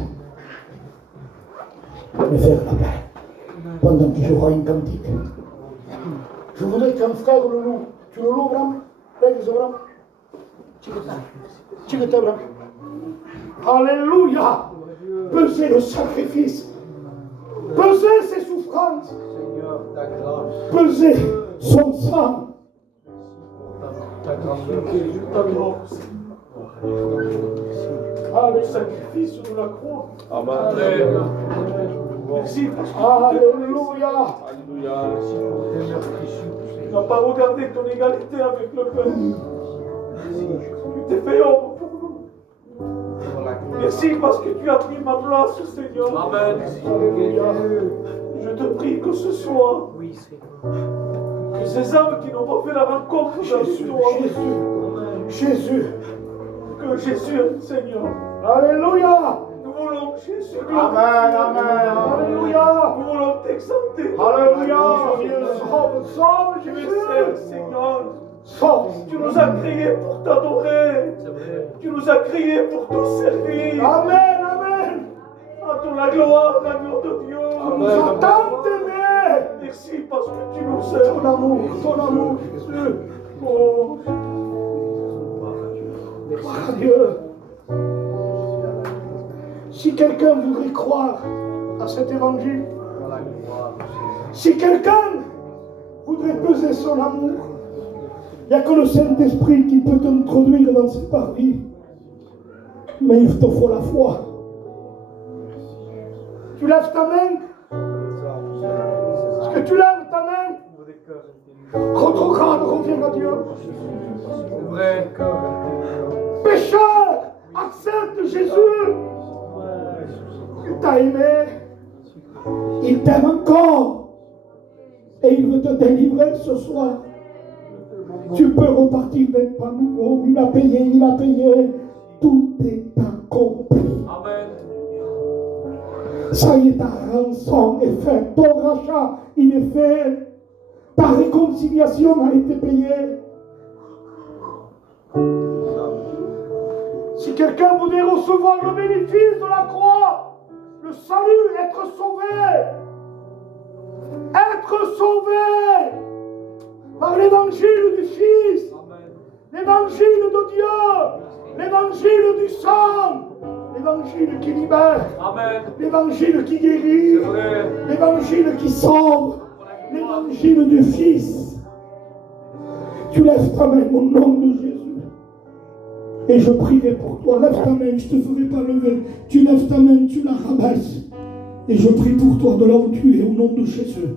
Je vais faire un appel. Pendant que je vois une cantique. Je voudrais qu'un frère le loue. Tu le loues, Bram? Bram? Alléluia! Pesez le sacrifice. Pesez ses souffrances. Pesez son sang. Le sacrifice de la croix. Amen. Merci. Alléluia. Tu n'as pas regardé ton égalité avec le peuple. Tu t'es fait homme pour nous. Merci parce que tu as pris ma place, Seigneur. Amen. Je te prie que ce soit que ces âmes qui n'ont pas fait la rencontre avec toi, Jésus, que Jésus, Seigneur. Alléluia. Nous voulons Jésus. Amen. Alléluia. Nous voulons t'exalter. Alléluia. Sauve Jésus. Seigneur. Sauve. Tu nous as créés pour t'adorer. Tu nous as créés pour te servir. Amen. À toi la gloire de Dieu. Nous avons tant aimé. Merci parce que tu nous aimes. Ton amour, Jésus. Oh. Gloire à Dieu. Si quelqu'un voudrait croire à cet évangile, si quelqu'un voudrait peser son amour, il n'y a que le Saint-Esprit qui peut t'introduire dans cette partie. Mais il te faut la foi. Tu lèves ta main. Est-ce que tu lèves ta main? Retrograde, reviens à Dieu. Pécheur, accepte Jésus. Il t'a aimé. Il t'aime encore. Et il veut te délivrer ce soir. Tu peux repartir d'être pas nouveau. Il a payé. Tout est accompli. Amen. Ça y est, ta rançon est faite. Ton rachat, il est fait. Ta réconciliation a été payée. Si quelqu'un voulait recevoir le bénéfice de la croix, le salut, être sauvé par l'évangile du Fils, l'évangile de Dieu, l'évangile du sang, l'évangile qui libère, Amen. l'évangile qui guérit, l'évangile qui sauve, l'évangile du Fils. Tu lèves ta main au nom de Jésus. Et je prierai pour toi. Lève ta main, je ne te ferai pas lever. Tu lèves ta main, tu la rabaisses. Et je prie pour toi de là où tu es, au nom de Jésus.